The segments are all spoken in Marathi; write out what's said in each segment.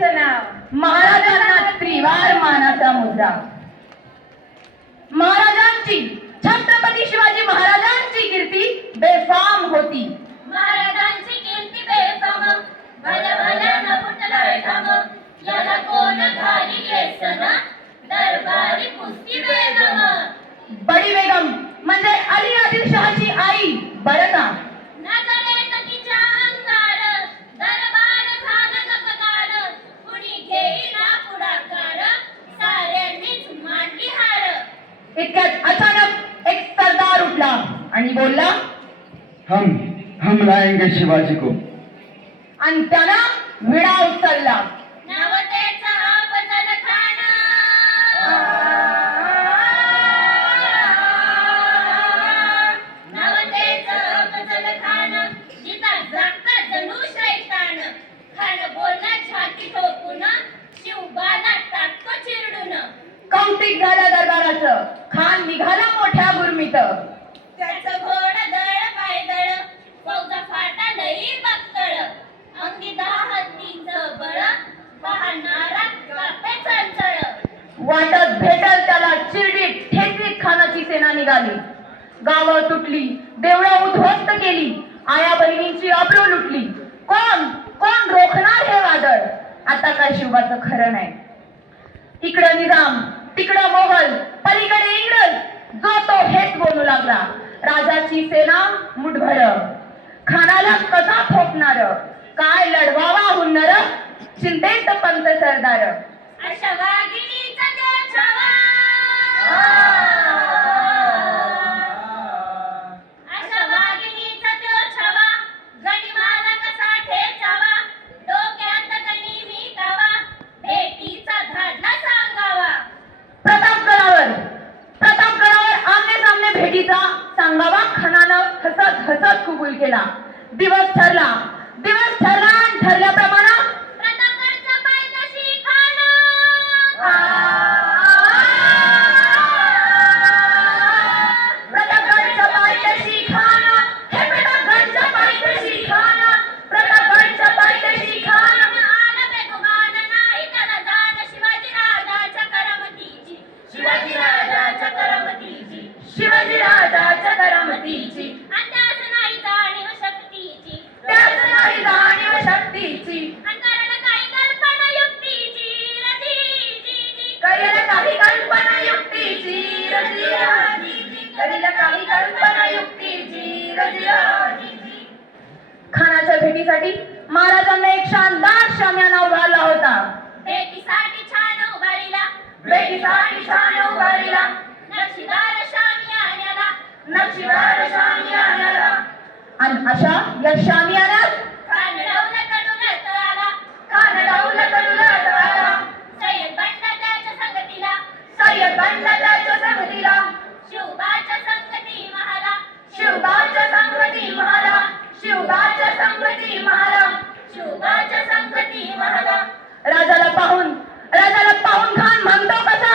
महाराजांचं नाव. महाराजांना त्रिवार मानाचा मुद्रा. महाराजांची, छत्रपती शिवाजी महाराजांची कीर्ती बेफाम होती. महाराजांची कीर्ती बेफाम, भल्या भल्या न फुटलाय घाम. याला कोण घाली व्यसन, दरबारी पुसती बेगम. बडी बेगम म्हणजे अली आदिलशहाची आई बरका. नजरेत तिच्या अंगार, दरबार झाला गपगार. कुणी घेईना पुढाकार, साऱ्यांनीच मांडली हार. इतक्यात अचानक एक सरदार उठला आणि बोलला, हम लाएंगे शिवाजी को. आणि त्यानं विडा उचलला. नवतेचा अफजल खान, नवतेचा अफजल खान. जिता जागता जणू शैतान. खान बोलला छाती ठोकून, शिवबाला टाकतो चिरडून. कौतिक झालं दरबाराचं. खान निघाला मोठ्या गुरमीत. त्याचं घोड दळ पायदळ, फौजा फाटा लई बक्कळ. अंगी 10 हत्तीचं बळ, वाहणारा कापे चंचळ. वाटत भेटल त्याला चिरडीत ठेचीत खानाची सेना निघाली. गावं तुटली, देवळं उद्ध्वस्त केली, आया बहिणींची अब्रू लुटली. कोण कोण रोखणार हे वादळ? आता काय शिवबाचं खरं नाही. इकडं निजाम, तिकडं मोगल, पलीकडे इंग्रज. जो तो हेच बोलू लागला. राजाची सेना मुठभर, खानाला कसा थोपणार? काय लढवावा हुन्नर, चिंतेत पंत सरदार. अशा वाघिणीचा देव छावा, अशा वाघिणीचा देव छावा. गणिमाला कसा ठेचावा, डोक्यात गणी मी कावा. भेटीचा धाडला सांगावा. प्रतापगडावर आमने सामने भेटीचा सांगावा खानानं हसत हसत कबूल केला. दिवस ठरला आणि ठरल्याप्रमाणे प्रतापगडच्या पायथ्याशी खान, प्रतापगडच्या पायथ्याशी खान, हे प्रतापगडच्या पायथ्याशी खान, प्रतापगडच्या पायथ्याशी खान. आला बेगुमान नाही त्याला जाण. शिवाजी राजाच्या करामतीची, शिवाजी राजाच्या करामतीची. शिवाजी राजाच्या करामतीची, आणि त्यास नाही जाणीव शक्तीची. त्याच नाही जाणीव शक्तीची. आणि करायला काही कल्पना युक्तीची. करील काही कल्पना युक्तीची रजिया. करील काही कल्पना युक्तीची रजिया. खानाच्या भेटीसाठी महाराजांना एक शानदार शामियाना उभारला होता. भेटीसाठी छान उभारीला, भेटीसाठी छान उभारला. नक्षीदार शामियान्याला, नक्षीदार शामियानाला. आणि अशा या शामियानात खान डौल कडून तळाला. खान डौल कडून तळाला. सय्यद बंडा त्याच्या संगतीला, सय्यद बंडा त्याच्या संगतीला. शिवबाच्या संगती महाला, शिवबाच्या संगती महाला. शिवबाच्या संगती महाला. शिवबाच्या संगती महाला. राजाला पाहून खान म्हणतो कसा,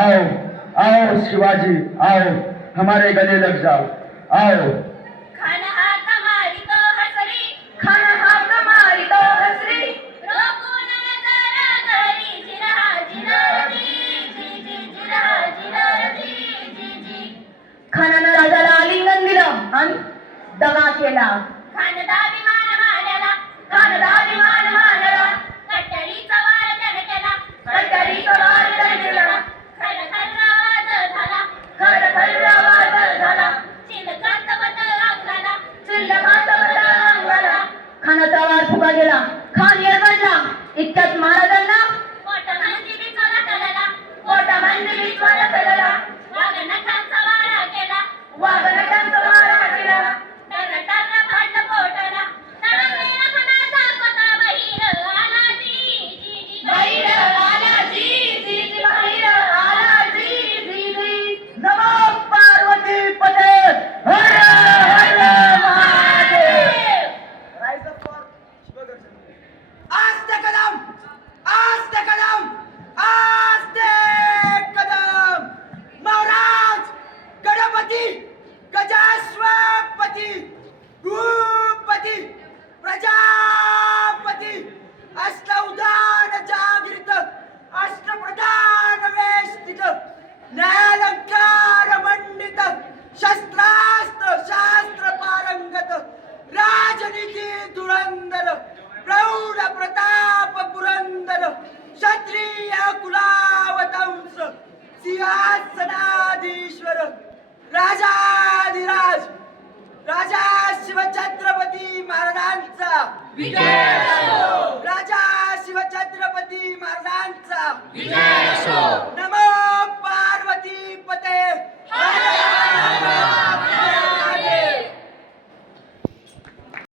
आओ आओ शिवाजी आओ, हमारे गले लग जाओ आओ. खान हात मारितो हसरी, खान हात मारितो हसरी. रोखून नजर घरी. जिरहा जिरजी, जिरहा जिरजी. खानानं राजाला आलिंगन दिलं आणि दगा केला. खानदाभिमान मानला, खानदाभिमान मानला. कट्यारीचा वार त्याने केला, कट्यारीचा वार त्याने केला. खर खर आवाज झाला, खर खर आवाज झाला. चिलकात बदल अंगाला, चिल्लकात बदल अंगाला. खानाचा वार फुगा गेला. खान येरगडला. इतक्यात महाराजांना मोठा म्हणजे बिचवाला कलला, मोठा म्हणजे विश्वाला कळला. वाघनखांचा वारा केला. वाघनटांचा वारा केला. टर टर फाटलं पोटाला, तळलेला खानाचा कोता बहिर आला. जी बाहेर आला जी जी जी. बाहेर आला जी जी जी. नमो पार्वती पते. हर हर महादेव. आज ते कदम आज राजाधिराज राजा शिवछत्रपती महाराजांचा विजय असो राजा शिवछत्रपती महाराजांचा विजय असो